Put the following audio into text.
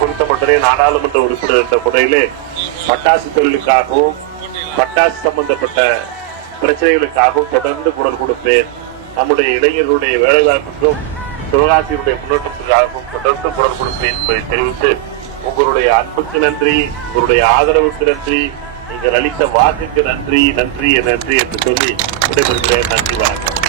கருதப்படுகின்ற முறையிலே பட்டாசு தொழிலுக்காகவும் பட்டாசு சம்பந்தப்பட்ட பிரச்சனைகளுக்காகவும் தொடர்ந்து குரல் கொடுப்பேன். நம்முடைய இளைஞர்களுடைய வேலைவாய்ப்புக்கும் சிவகாசியினுடைய முன்னேற்றத்திற்காகவும் தொடர்ந்து குரல் கொடுப்பேன் என்பதை தெரிவித்து உங்களுடைய அன்புக்கு நன்றி உங்களுடைய ஆதரவுக்கு நன்றி நீங்கள் அளித்த வாக்குக்கு நன்றி நன்றி நன்றி என்று சொல்லி விடைபெறுகிறேன். நன்றி வணக்கம்.